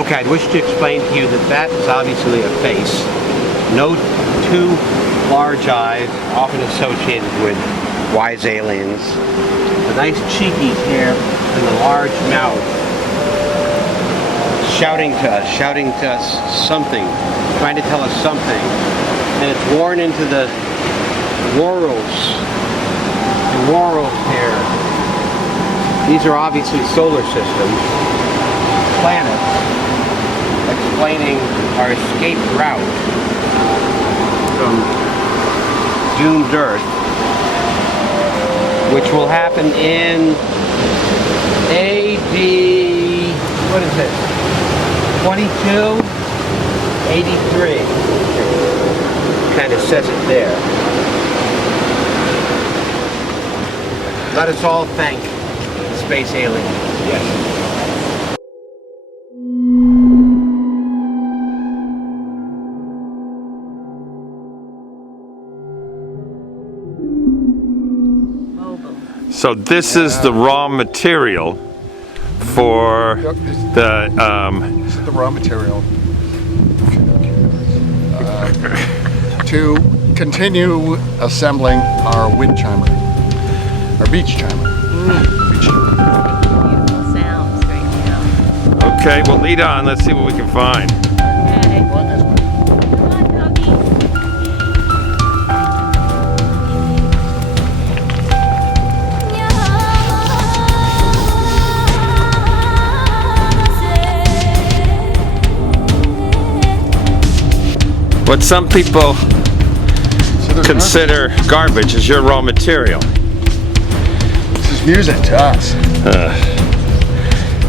Okay, I wish to explain to you that that is obviously a face. No two large eyes, often associated with wise aliens. The nice cheekies here and the large mouth. Shouting to us something, trying to tell us something. And it's worn into the whorls here. These are obviously solar systems, planets, explaining our escape route from doomed Earth, which will happen in AD, what is it, 2283. Kind of says it there. Let us all thank the space aliens. Yes. So this is the raw material for the This is the raw material to continue assembling our wind chimer, our beach chimer. Beach chimer. Beautiful sounds right now. okay, well lead on, let's see what we can find. Okay. Go on this way. Come on, doggy. What some people So there's consider garbage is your raw material. This is music to us.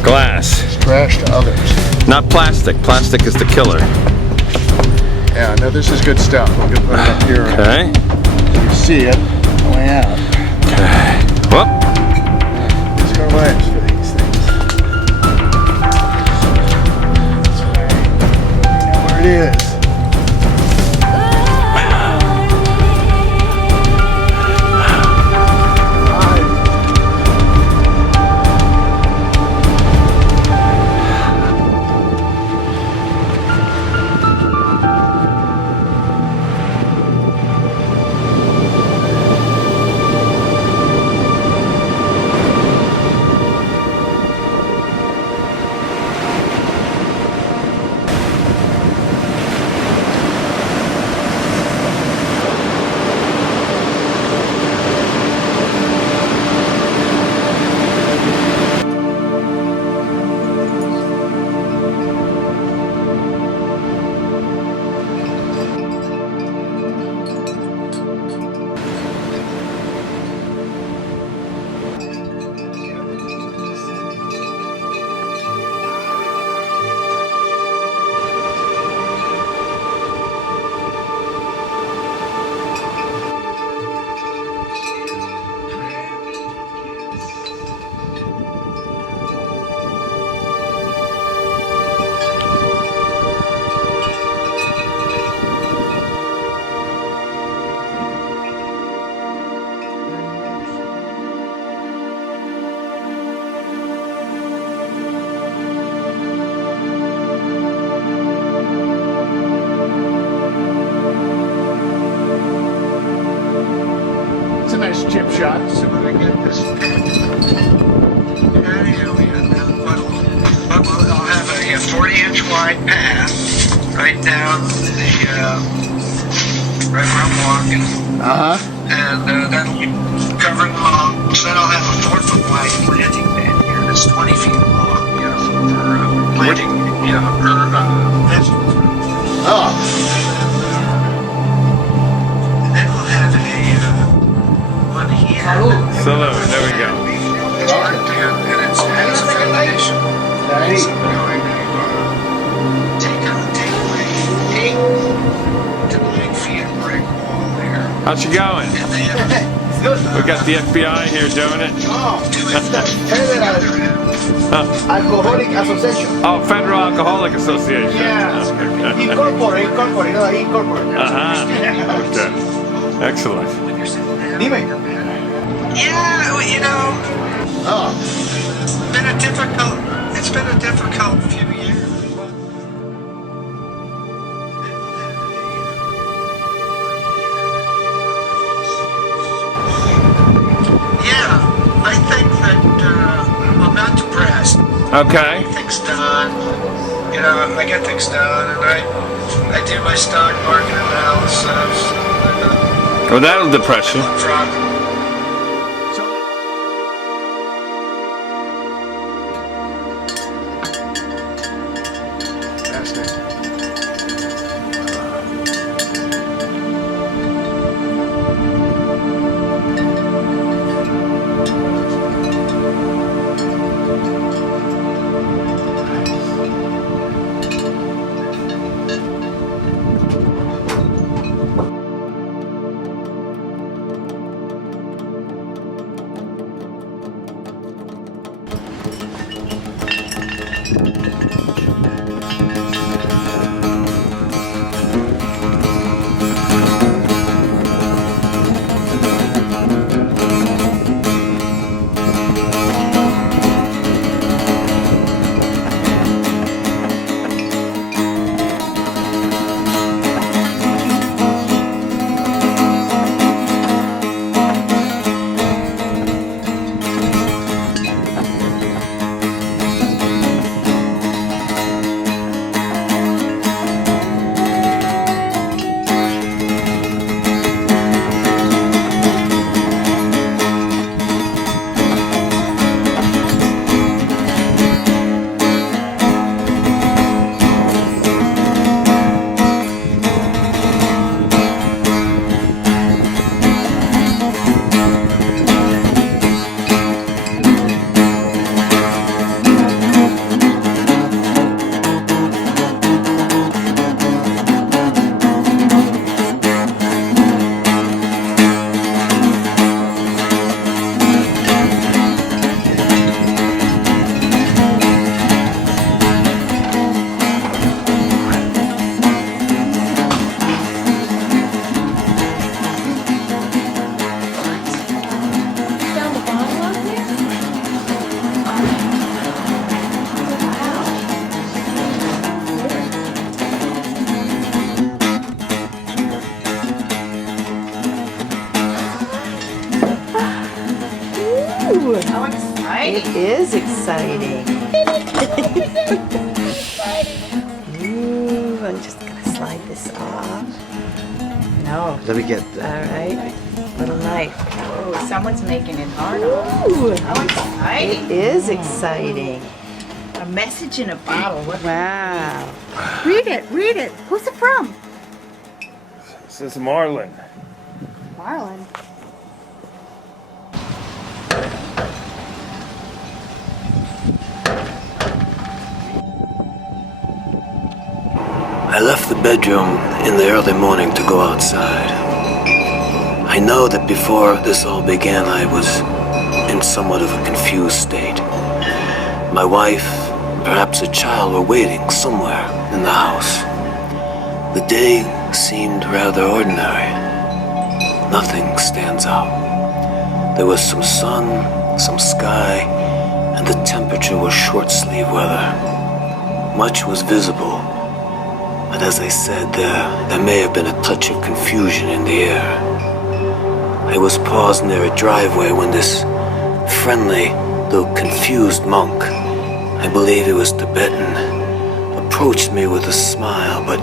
Glass, It's trash to others. not plastic. Plastic is the killer. Yeah, no, this is good stuff. I'm gonna put it up here Okay. so you see it going out. Okay. Well, Risk our lives for these things. That's right. You know where it is. It's a nice chip shot. So when we get this I'll have a 40-inch wide path right down right where I'm walking, and that'll cover the lawn. So then I'll have a 4-foot wide planting bed here that's 20 feet long, beautiful for planting, vegetables. Oh, And then we'll have one here. salute. There we go. It's marked here, and it has a foundation. nice. So we're going to take away 8 to 9 feet of brick wall there. How's she going? And then We got the FBI here doing it. Alcoholic Association. Oh, Federal Alcoholic Association. Yeah. Okay. Incorporate, no, incorporate. Okay. Excellent. Dime. yeah, well, Oh. it's been a difficult few years. Okay. Things done. You know, I get things done, and I do my stock market analysis. Well, that'll depress you. It is exciting. Ooh, I'm just gonna slide this off. No. Let me get All right. Little knife. Oh, someone's making it hard on. Ooh, How exciting. it is exciting. A message in a bottle. What? Wow. Read it, read it. Who's it from? This is Marlon. Marlon. I left the bedroom in the early morning to go outside. I know that before this all began, I was in somewhat of a confused state. My wife, perhaps a child, were waiting somewhere in the house. The day seemed rather ordinary. Nothing stands out. There was some sun, some sky, and the temperature was short-sleeve weather. Much was visible. But as I said, there may have been a touch of confusion in the air. I was paused near a driveway when this friendly, though confused monk, I believe he was Tibetan, approached me with a smile, but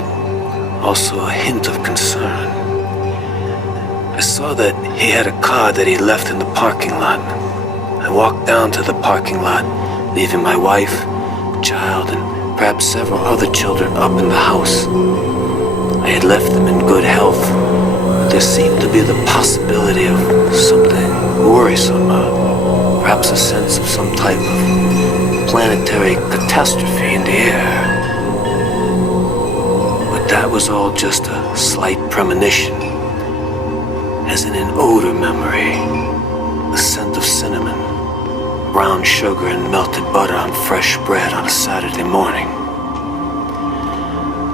also a hint of concern. I saw that he had a car that he left in the parking lot. I walked down to the parking lot, leaving my wife, child, and perhaps several other children up in the house. I had left them in good health. There seemed to be the possibility of something worrisome, perhaps a sense of some type of planetary catastrophe in the air. But that was all just a slight premonition, as in an odor memory, the scent of cinnamon, brown sugar and melted butter on fresh bread on a Saturday morning.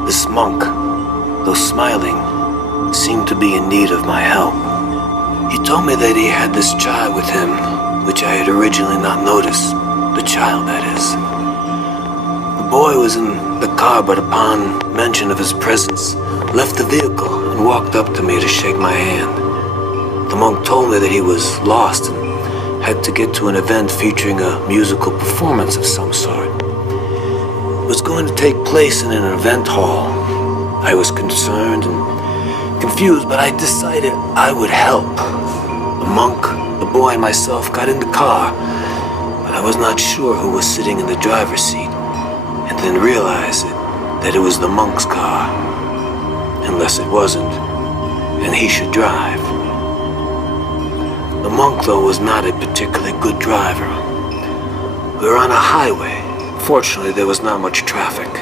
This monk, though smiling, seemed to be in need of my help. He told me that he had this child with him, which I had originally not noticed, the child, that is. The boy was in the car, but upon mention of his presence, left the vehicle and walked up to me to shake my hand. The monk told me that he was lost and had to get to an event featuring a musical performance of some sort. It was going to take place in an event hall. I was concerned and confused, but I decided I would help. The monk, the boy, and myself got in the car, but I was not sure who was sitting in the driver's seat, and then realized that it was the monk's car. Unless it wasn't, and he should drive. The monk, though, was not a particularly good driver. We were on a highway. Fortunately, there was not much traffic.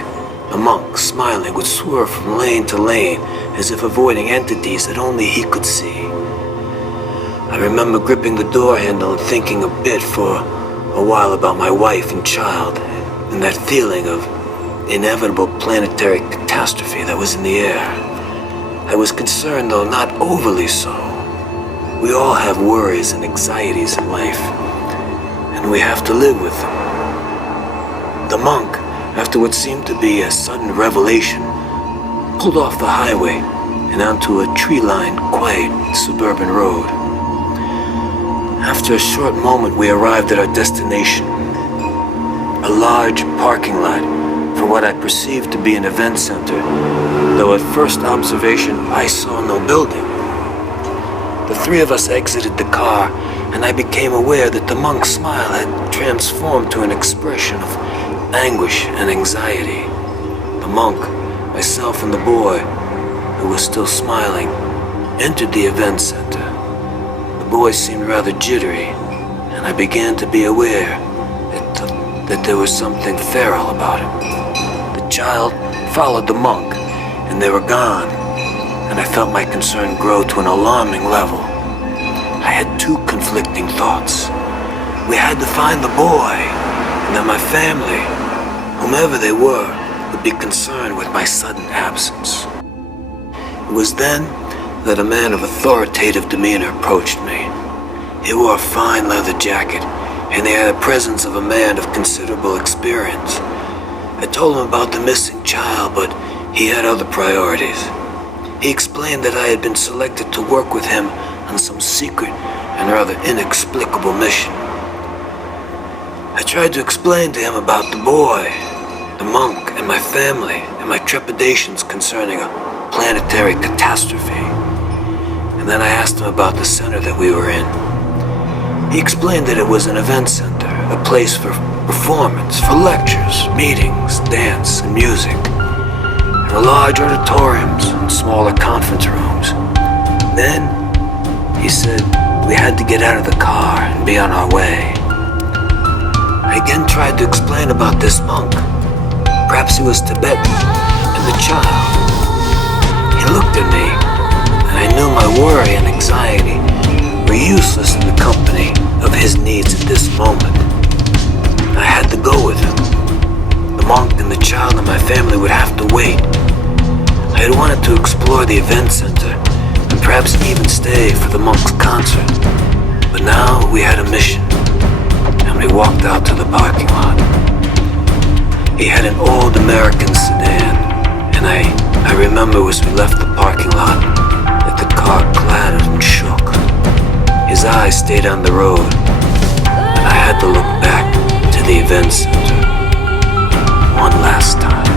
The monk, smiling, would swerve from lane to lane as if avoiding entities that only he could see. I remember gripping the door handle and thinking a bit for a while about my wife and child and that feeling of inevitable planetary catastrophe that was in the air. I was concerned, though not overly so. We all have worries and anxieties in life, and we have to live with them. The monk, after what seemed to be a sudden revelation, pulled off the highway and onto a tree-lined, quiet suburban road. After a short moment, we arrived at our destination, a large parking lot for what I perceived to be an event center, though at first observation I saw no building. The three of us exited the car, and I became aware that the monk's smile had transformed to an expression of anguish and anxiety. The monk, myself, and the boy, who was still smiling, entered the event center. The boy seemed rather jittery, and I began to be aware that there was something feral about him. The child followed the monk, and they were gone, and I felt my concern grow to an alarming level. I had two conflicting thoughts. We had to find the boy, and that my family, whomever they were, would be concerned with my sudden absence. It was then that a man of authoritative demeanor approached me. He wore a fine leather jacket, and he had the presence of a man of considerable experience. I told him about the missing child, but he had other priorities. He explained that I had been selected to work with him on some secret and rather inexplicable mission. I tried to explain to him about the boy, the monk, and my family, and my trepidations concerning a planetary catastrophe. And then I asked him about the center that we were in. He explained that it was an event center, a place for performance, for lectures, meetings, dance, and music. There were large auditoriums and smaller conference rooms. Then, he said, we had to get out of the car and be on our way. I again tried to explain about this monk. Perhaps he was Tibetan, and the child. He looked at me, and I knew my worry and anxiety were useless in the company of his needs at this moment. I had to go with him. The monk and the child and my family would have to wait. I had wanted to explore the event center and perhaps even stay for the monk's concert. But now we had a mission, and we walked out to the parking lot. He had an old American sedan, and I remember as we left the parking lot that the car clattered and shook. His eyes stayed on the road, and I had to look back to the event center one last time.